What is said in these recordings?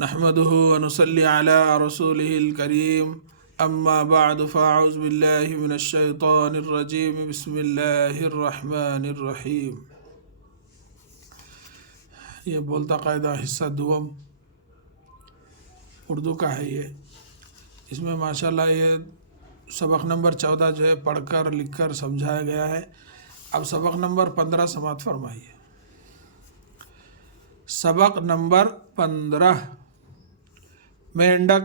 نحمده ونصلي على رسوله الكريم اما بعد فاعوذ بالله من الشيطان الرجيم بسم الله الرحمن الرحیم۔ یہ بولتا قاعدہ حصہ دوم اردو کا ہے۔ اس میں ماشاءاللہ یہ سبق نمبر 14 جو ہے پڑھ کر لکھ کر سمجھایا گیا ہے۔ اب سبق نمبر 15 سماعت فرمائیے۔ سبق نمبر 15، مینڈک،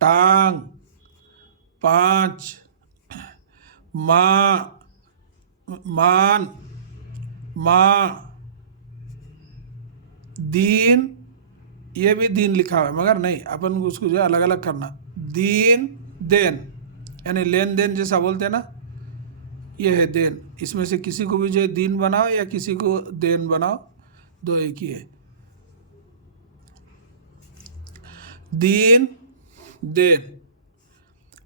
ٹانگ، 5، ماں، مان، ماں، دین۔ یہ بھی دین لکھا ہوا ہے مگر نہیں، اپن اس کو جو ہے الگ الگ کرنا۔ دین، دین یعنی لین دین جیسا بولتے ہیں نا، یہ ہے دین۔ اس میں سے کسی کو بھی جو ہے دین بناؤ یا کسی کو دین بناؤ، دو ایک ہی ہے۔ دین، دین،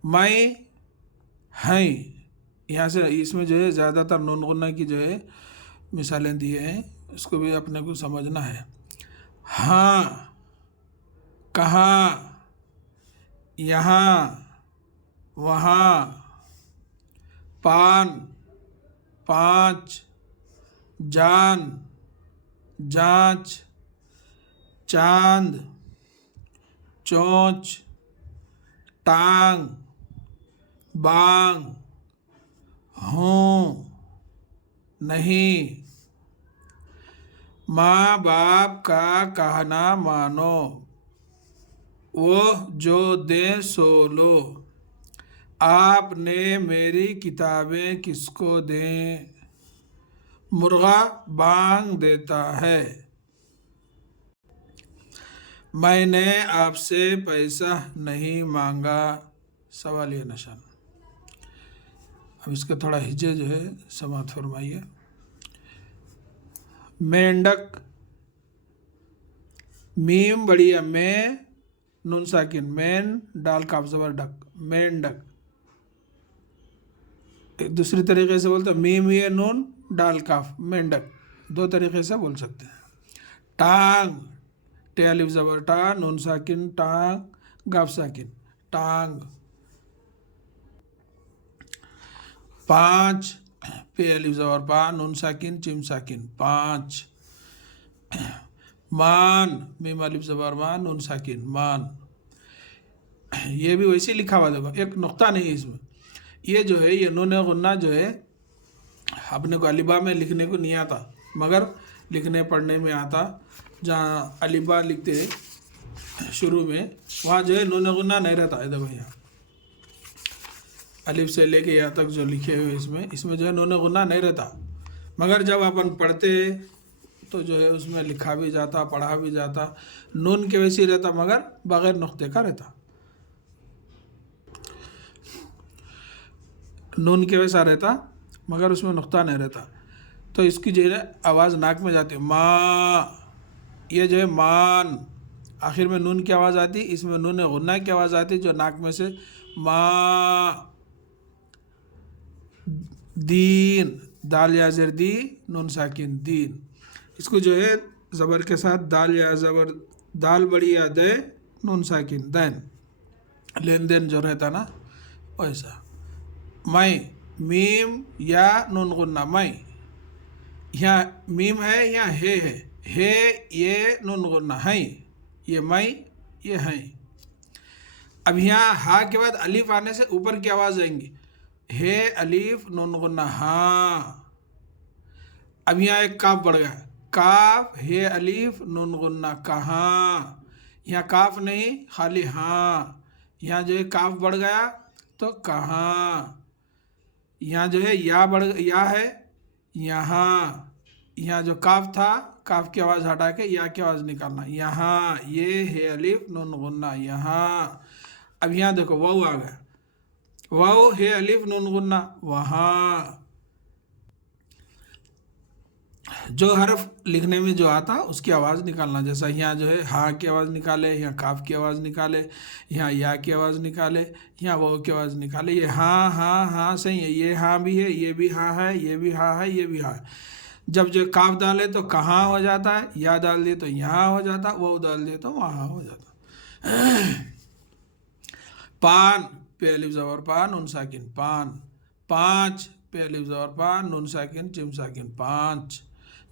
میں، ہیں۔ یہاں سے اس میں جو ہے زیادہ تر نون غنہ کی جو ہے مثالیں دیے ہیں، اس کو بھی اپنے کو سمجھنا ہے۔ ہاں، کہاں، یہاں، وہاں، پان، 5، جان، جانچ، چاند، چونچ، ٹانگ، بانگ، ہوں، نہیں۔ ماں باپ کا کہنا مانو، وہ جو دیں سو لو۔ آپ نے میری کتابیں کس کو دیں؟ مرغا بانگ دیتا ہے۔ میں نے آپ سے پیسہ نہیں مانگا، سوالیہ نشان۔ اب اس کا تھوڑا ہجے جو ہے سماعت فرمائیے۔ مینڈک، میم بڑی ہے میں، نون ساکن، مین، ڈال کاف زبر ڈک، مینڈک۔ دوسری طریقے سے بولتے ہیں میم یہ نون ڈال کاف، مینڈک۔ دو طریقے سے بول سکتے ہیں۔ ٹانگ، ٹے الف زبر ٹا، نون ساکن، ٹانگ، گاف ساکن، ٹانگ۔ 5، پے الف زبر پا، نون ساکن، چیم ساکن، 5۔ مان، میم الف زبر مان، نون ساکن، مان۔ یہ بھی ویسے لکھا ہوا دیکھو، ایک نقطہ نہیں اس میں۔ یہ جو ہے یہ نون غنہ جو ہے اپنے کو البا میں لکھنے کو نہیں آتا، مگر لکھنے پڑھنے میں آتا۔ جہاں البا لکھتے شروع میں، وہاں جو ہے نون غنہ نہیں رہتا ہے۔ دیکھو یہاں الف سے لے کے یہاں تک جو لکھے ہوئے اس میں جو ہے نون غنہ نہیں رہتا، مگر جب اپن پڑھتے تو جو ہے اس میں لکھا بھی جاتا، پڑھا بھی جاتا۔ نون کے ویسے رہتا مگر بغیر نقطے کا رہتا، نون کے ویسا رہتا مگر اس میں نقطہ نہیں رہتا۔ تو اس کی جو ہے آواز ناک میں جاتی ہے، ماں۔ یہ جو ہے مان، آخر میں نون کی آواز آتی، اس میں نون غنہ کی آواز آتی جو ناک میں سے ماں۔ دین، دال یا زر دی، نون ساکن، دین۔ اس کو جو ہے زبر کے ساتھ دال یا زبر، دال بڑی یا دے، نون ساکن، دین۔ لین دین جو رہتا نا ویسا۔ میں، میم یا نون غنہ، میں۔ یہاں میم ہے، یہاں ہے یہ نون غنہ، ہیں، یہ میں، یہ ہیں۔ اب یہاں ہا کے بعد الف آنے سے اوپر کی آواز آئیں گی، ہے الف نون غنہ، ہاں۔ اب یہاں ایک کاف بڑھ گیا، کاف ہے الف نون غنہ، کہاں۔ یہاں کاف نہیں، خالی ہاں۔ یہاں جو ہے کاف بڑھ گیا تو کہاں۔ یہاں جو ہے یا ہے، یہاں۔ یہاں جو کاف تھا، کاف کی آواز ہٹا کے یا کی آواز نکالنا، یہاں۔ یہ ہے الف نون غنہ، یہاں۔ اب یہاں دیکھو واو آ گیا، واو ہے الف نون غنہ، وہاں۔ جو حرف لکھنے میں جو آتا اس کی آواز نکالنا، جیسا یہاں جو ہے ہاں کی آواز نکالے، یہاں کاف کی آواز نکالے، یہاں یا کی آواز نکالے، یہاں واو کی آواز نکالے۔ یہ ہاں ہاں ہاں صحیح ہے، یہ ہاں بھی ہے، یہ بھی ہاں ہے، یہ بھی ہاں ہے، یہ بھی ہاں ہے۔ جب جو کاف ڈالے تو کہاں ہو جاتا ہے، یا ڈال دیے تو یہاں ہو جاتا، وہ ڈال دیے تو وہاں ہو جاتا۔ پان پہ الف زبر پا نون ساکن پان، پانچ پہ الف زبر پا نون ساکن جیم ساکن پانچ،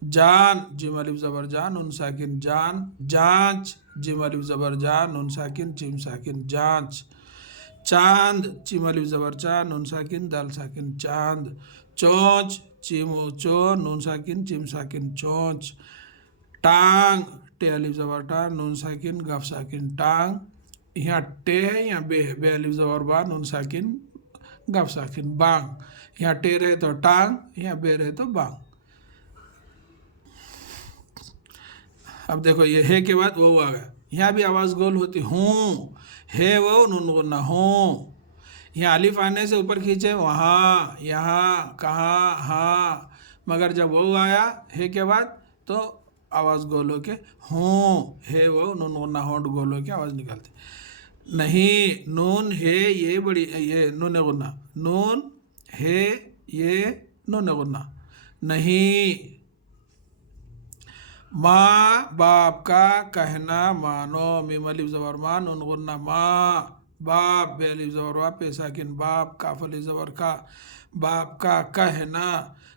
جان جیم الف زبر جان نون ساکن جان، جانچ جیم الف زبر جان نون ساکن جیم ساکن جانچ، چاند چیم الف زبر چا نون ساکن دال ساکن چاند، چونچ چیم و چو نون ساکن چیم ساکن چونچ، ٹانگ ٹے الف زبر ٹا نون ساکن گاف ساکن ٹانگ، یہاں ٹے ہے یہاں بے ہے، بے الف زبر با نون ساکن گاف ساکن بانگ، یہاں ٹے رہے تو ٹانگ، یہاں بے رہے تو بانگ۔ اب دیکھو یہ ہے کے بعد وہ آ گیا، یہاں بھی آواز گول ہوتی ہوں، ہے وہ نون غنہ ہوں، یہاں الف آنے سے اوپر کھینچے وہاں یہاں کہاں ہاں، مگر جب وہ آیا ہے کے بعد تو آواز گول ہو کے ہوں، ہے وہ نون غنہ ہونٹ گول ہو کے آواز نکالتے، نہیں نون ہے یہ بڑی یہ نون غنہ، نون ہے یہ نون غنہ نہیں، ماں باپ کا کہنا مانو، میم الف زبر ماں نون غنہ ماں، باپ بے الف زبر با پے ساکن باپ، کاف الف زبر کا باپ کا کہنا،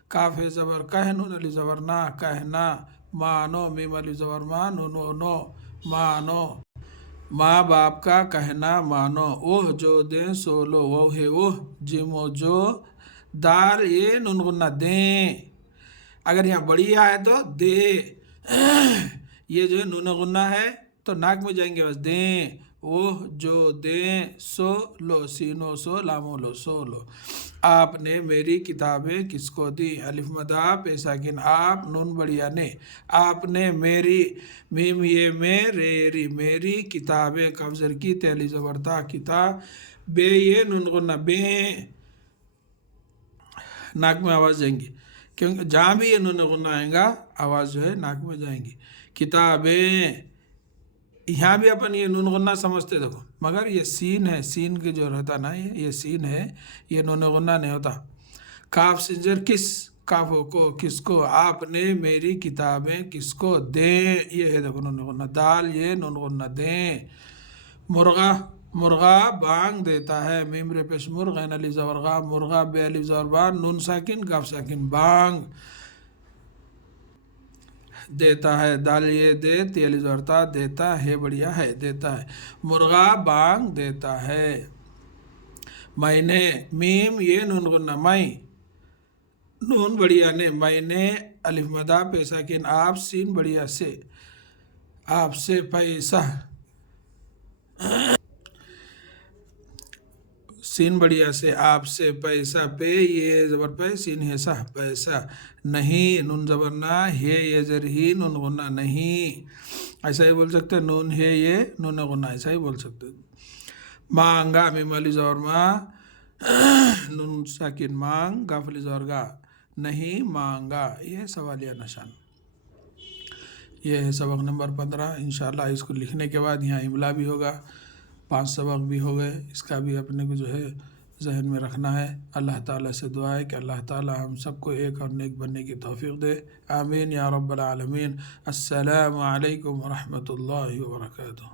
کاف ہے زبر کہ نون الف زبر نا کہنا، مانو میم الف زبر ماں نون نو مانو، ماں باپ کا کہنا مانو، وہ جو دیں سو لو، وہ ہے وہ جیم و جو دال یہ نون غنہ دیں، اگر یہاں بڑی آئے تو دے، یہ جو ہے نون غنہ ہے تو ناک میں جائیں گے بس دیں، وہ جو دیں سو لو، سینو سو لامو لو سو لو، آپ نے میری کتابیں کس کو دی، الف مدہ پے ساکن آپ نون بڑیا نے، آپ نے میری میم یہ میں رے ری میری کتابیں کاف زر کی تے الف زبر تا کتاب، بے یہ نون غنہ بیں، ناک میں آواز جائیں گی کیونکہ جہاں بھی یہ نون غنہ آئیں گا آواز جو ہے ناک میں جائیں گی، کتابیں یہاں بھی اپن یہ نون غنہ سمجھتے دیکھو، مگر یہ سین ہے، سین کے جو رہتا نا یہ سین ہے، یہ نون غنہ نہیں ہوتا، کاف سنجر کس، کافوں کو کس کو، آپ نے میری کتابیں کس کو دیں، یہ ہے دیکھو نون غنہ، دال یہ نون غنہ دیں، مرغا مرغا بانگ دیتا ہے، میم رے پیش مرغ غین الف زبر غا مرغا بے الف زبر با نون ساکن گاف ساکن بانگ دیتا ہے، دال یہ دے تی الف زبر تا دیتا ہے بڑھیا ہے دیتا ہے، مرغا بانگ دیتا ہے، میں نے میم یہ نون غنہ میں نون بڑھیا نے، میں نے الف مدہ پے ساکن آپ سین بڑھیا سے، آپ سے پیسہ، سین بڑھیا سے آپ سے پیسہ، پے یہ زبر پہ سین ہے سہ پیسہ، نہیں نون زبر نہ ہے یہ زر ہی نون غنہ نہیں، ایسا ہی بول سکتے، نون ہے یہ نون غنہ ایسا ہی بول سکتے، مانگا میم الف زبر ما نون ساکن مانگ گاف الف زبر گا نہیں مانگا، یہ سوالیہ نشان، یہ ہے سبق نمبر 15، انشاءاللہ اس کو لکھنے کے بعد یہاں املا بھی ہوگا، 5 سبق بھی ہو گئے، اس کا بھی اپنے کو جو ہے ذہن میں رکھنا ہے، اللہ تعالیٰ سے دعا ہے کہ اللہ تعالیٰ ہم سب کو ایک اور نیک بننے کی توفیق دے، آمین یا رب العالمین، السلام علیکم ورحمۃ اللہ وبرکاتہ۔